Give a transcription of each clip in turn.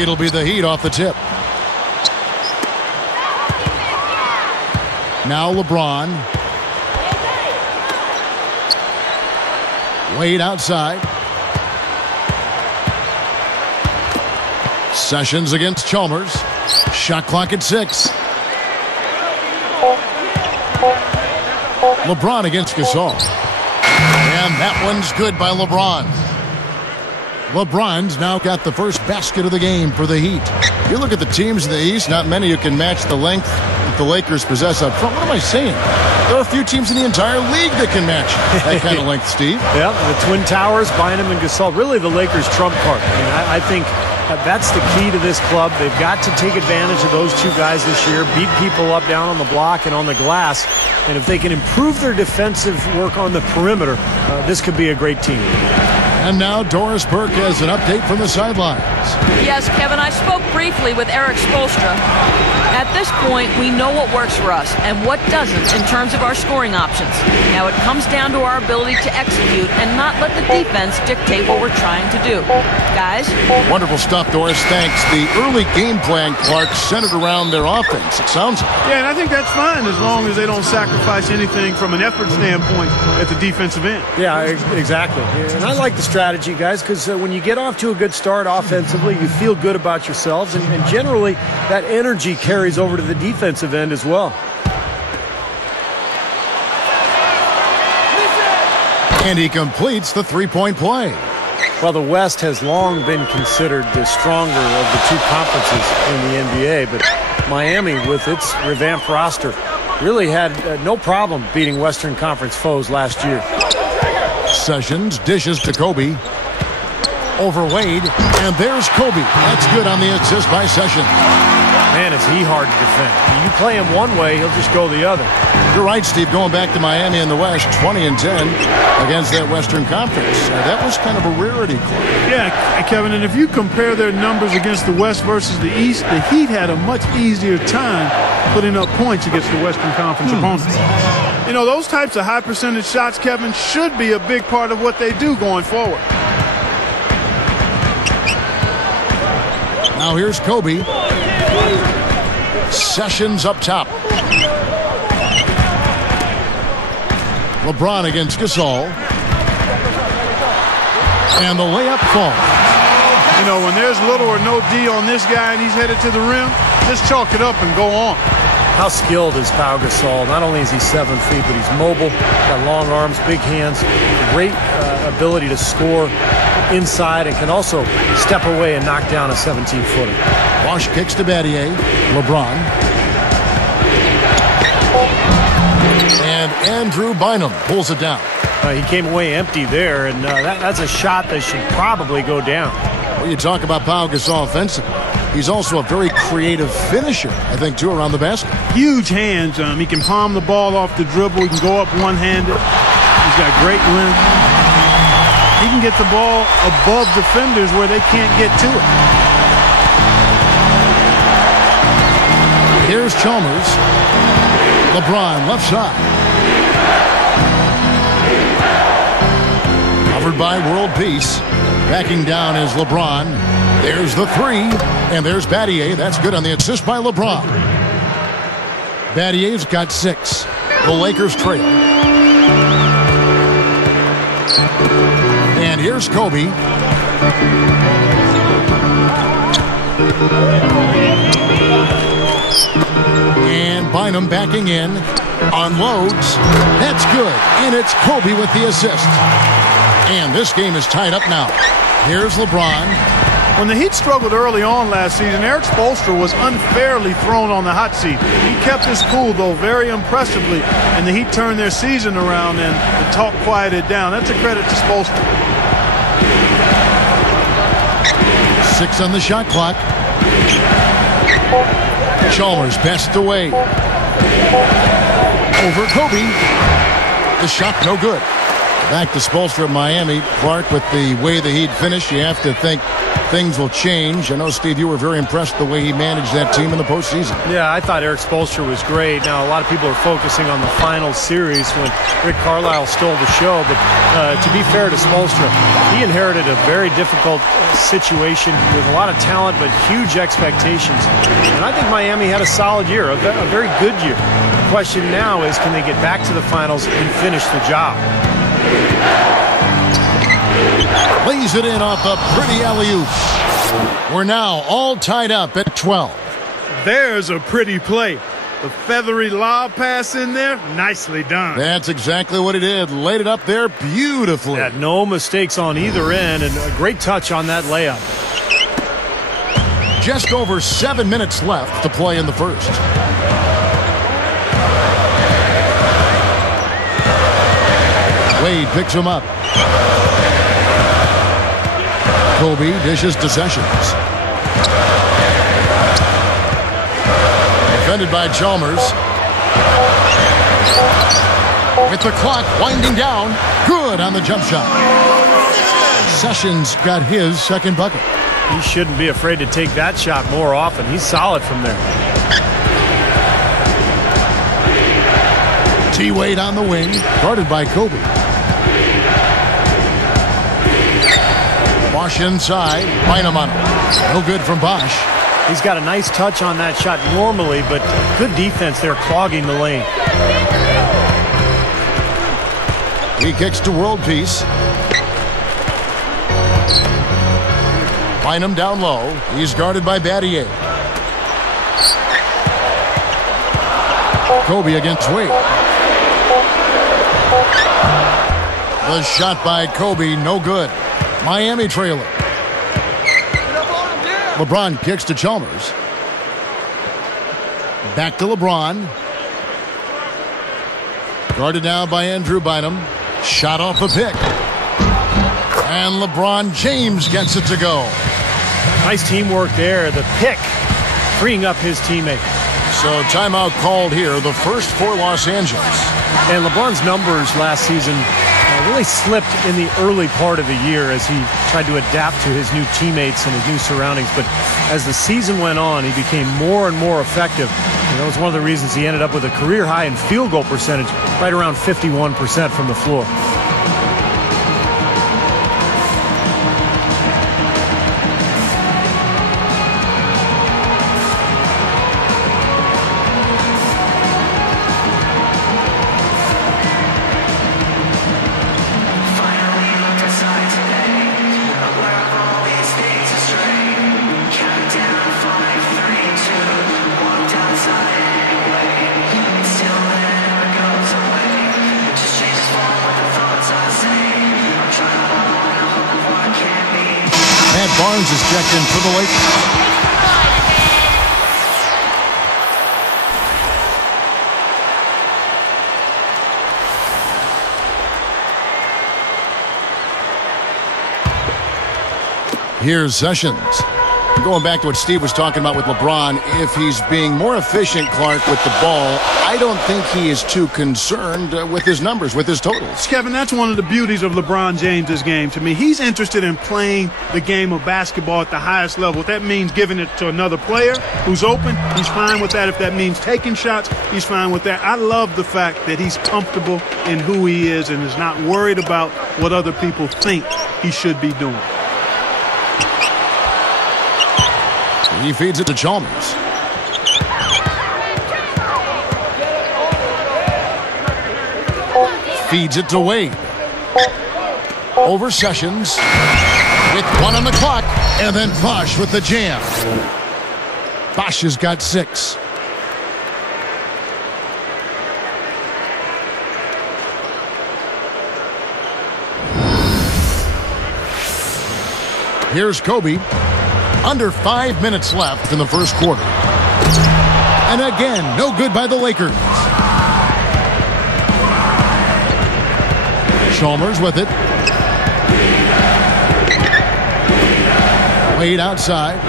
It'll be the Heat off the tip. Now LeBron. Wade outside. Sessions against Chalmers. Shot clock at 6. LeBron against Gasol. And that one's good by LeBron. LeBron's now got the first basket of the game for the Heat. You look at the teams in the East, not many who can match the length that the Lakers possess up front. What am I saying? There are a few teams in the entire league that can match that kind of length, Steve. Yeah, the Twin Towers, Bynum and Gasol, really the Lakers' trump card. I think that's the key to this club. They've got to take advantage of those two guys this year, beat people up down on the block and on the glass. And if they can improve their defensive work on the perimeter, this could be a great team. And now Doris Burke has an update from the sidelines. Yes, Kevin, I spoke briefly with Eric Spoelstra. At this point, we know what works for us and what doesn't in terms of our scoring options. Now it comes down to our ability to execute and not let the defense dictate what we're trying to do. Guys? Wonderful stuff, Doris. Thanks. The early game plan, Clark, centered around their offense, it sounds like. Yeah, and I think that's fine as long as they don't sacrifice anything from an effort standpoint at the defensive end. Yeah, exactly. And I like the strategy, guys, because when you get off to a good start offensively, you feel good about yourselves, and generally that energy carries over to the defensive end as well. And he completes the three-point play. Well, the West has long been considered the stronger of the two conferences in the NBA, but Miami, with its revamped roster, really had no problem beating Western Conference foes last year. Sessions dishes to Kobe. Over Wade, and there's Kobe. That's good on the assist by Sessions. Man, is he hard to defend. You play him one way, he'll just go the other. You're right, Steve. Going back to Miami in the West, 20-10 against that Western Conference. That was kind of a rarity. Yeah, Kevin, and if you compare their numbers against the West versus the East, the Heat had a much easier time putting up points against the Western Conference opponents. You know, those types of high percentage shots, Kevin, should be a big part of what they do going forward. Now here's Kobe. Sessions up top. LeBron against Gasol. And the layup falls. You know, when there's little or no D on this guy and he's headed to the rim, just chalk it up and go on. How skilled is Pau Gasol? Not only is he 7 feet, but he's mobile, got long arms, big hands, great ability to score inside, and can also step away and knock down a 17-footer. Bosch kicks to Battier. LeBron. And Andrew Bynum pulls it down. He came away empty there, and that's a shot that should probably go down. Well, you talk about Pau Gasol offensively. He's also a very creative finisher, I think, too, around the basket. Huge hands. He can palm the ball off the dribble. He can go up one-handed. He's got great length. He can get the ball above defenders where they can't get to it. Here's Chalmers. LeBron, left side. Covered by World Peace. Backing down is LeBron. There's the three. And there's Battier. That's good on the assist by LeBron. Battier's got 6. The Lakers trail. And here's Kobe. And Bynum backing in. Unloads. That's good. And it's Kobe with the assist. And this game is tied up now. Here's LeBron. When the Heat struggled early on last season, Eric Spoelstra was unfairly thrown on the hot seat. He kept his cool, though, very impressively, and the Heat turned their season around and the talk quieted down. That's a credit to Spoelstra. 6 on the shot clock. Chalmers best away. Over Kobe. The shot no good. Back to Spoelstra of Miami. Clark, with the way the Heat finished, you have to think things will change. I know, Steve, you were very impressed with the way he managed that team in the postseason. Yeah, I thought Eric Spoelstra was great. Now, a lot of people are focusing on the final series when Rick Carlisle stole the show, but to be fair to Spoelstra, he inherited a very difficult situation with a lot of talent but huge expectations. And I think Miami had a solid year, a very good year. The question now is, can they get back to the finals and finish the job? Lays it in off a pretty alley-oop. We're now all tied up at 12. There's a pretty play. The feathery lob pass in there, nicely done. That's exactly what he did. Laid it up there beautifully. Had no mistakes on either end, and a great touch on that layup. Just over 7 minutes left to play in the first. Wade picks him up. Kobe dishes to Sessions. Defended by Chalmers. With the clock winding down. Good on the jump shot. Sessions got his second bucket. He shouldn't be afraid to take that shot more often. He's solid from there. T-Wade on the wing. Guarded by Kobe. Bosch inside. Bynum on him. No good from Bosch. He's got a nice touch on that shot normally, but good defense there clogging the lane. He kicks to World Peace. Bynum down low. He's guarded by Battier. Kobe against Wade. The shot by Kobe, no good. Miami trailer. LeBron kicks to Chalmers. Back to LeBron. Guarded now by Andrew Bynum. Shot off a pick. And LeBron James gets it to go. Nice teamwork there. The pick freeing up his teammate. So timeout called here, the first for Los Angeles. And LeBron's numbers last season really slipped in the early part of the year as he tried to adapt to his new teammates and his new surroundings. But as the season went on, he became more and more effective. And that was one of the reasons he ended up with a career high in field goal percentage, right around 51% from the floor. Barnes is checked in for the Lakers. Here's Sessions. Going back to what Steve was talking about with LeBron, if he's being more efficient, Clark, with the ball, I don't think he is too concerned with his numbers, with his totals. Kevin, that's one of the beauties of LeBron James' game to me. He's interested in playing the game of basketball at the highest level. If that means giving it to another player who's open, he's fine with that. If that means taking shots, he's fine with that. I love the fact that he's comfortable in who he is and is not worried about what other people think he should be doing. He feeds it to Chalmers. Feeds it to Wade. Over Sessions. With one on the clock. And then Bosch with the jam. Bosch has got 6. Here's Kobe. Under 5 minutes left in the first quarter. And again, no good by the Lakers. Chalmers with it. Wade outside.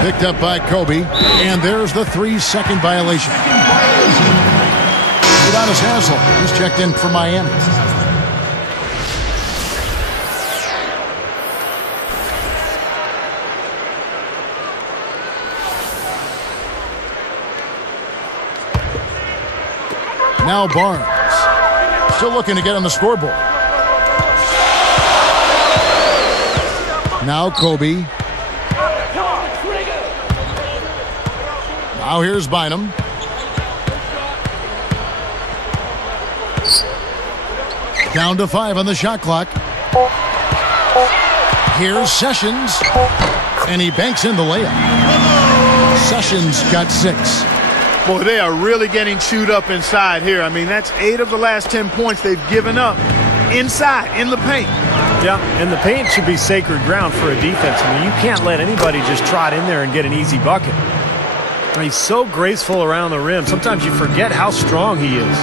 Picked up by Kobe. And there's the 3-second violation. Udonis Haslem. He's checked in for Miami. Now Barnes. Still looking to get on the scoreboard. Now Kobe. Now here's Bynum. Down to 5 on the shot clock. Here's Sessions. And he banks in the layup. Sessions got 6. Boy, they are really getting chewed up inside here. I mean, that's 8 of the last 10 points they've given up inside, in the paint. Yeah, and the paint should be sacred ground for a defense. I mean, you can't let anybody just trot in there and get an easy bucket. He's so graceful around the rim. Sometimes you forget how strong he is.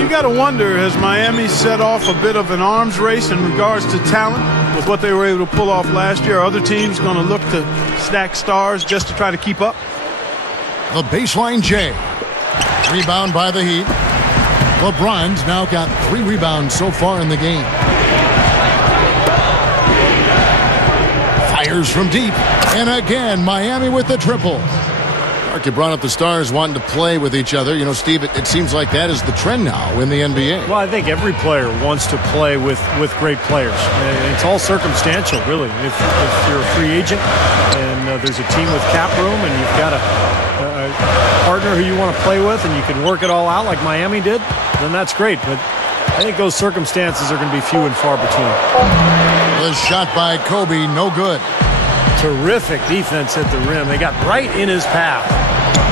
You got to wonder, has Miami set off a bit of an arms race in regards to talent with what they were able to pull off last year? Are other teams going to look to stack stars just to try to keep up? The baseline J. Rebound by the Heat. LeBron's now got 3 rebounds so far in the game. Fires from deep. And again, Miami with the triple. Mark, you brought up the stars wanting to play with each other. You know, Steve, it seems like that is the trend now in the NBA. Well, I think every player wants to play with great players. And it's all circumstantial, really. If you're a free agent and there's a team with cap room and you've got a partner who you want to play with and you can work it all out like Miami did, then that's great. But I think those circumstances are going to be few and far between. The shot by Kobe, no good. Terrific defense at the rim. They got right in his path.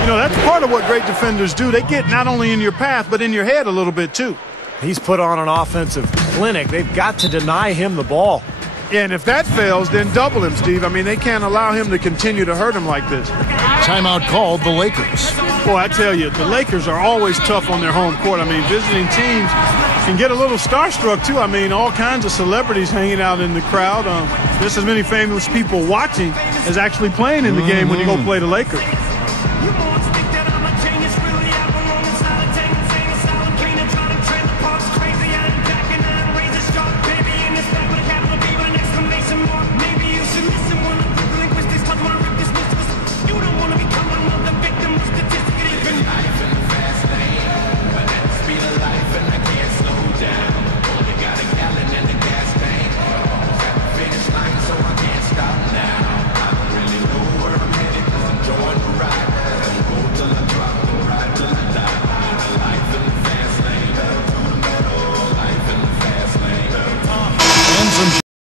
You know, that's part of what great defenders do. They get not only in your path, but in your head a little bit, too. He's put on an offensive clinic. They've got to deny him the ball. Yeah, and if that fails, then double him, Steve. I mean, they can't allow him to continue to hurt him like this. Timeout called the Lakers. Boy, I tell you, the Lakers are always tough on their home court. I mean, visiting teams can get a little starstruck, too. I mean, all kinds of celebrities hanging out in the crowd. Just as many famous people watching as actually playing in the game when you go play the Lakers.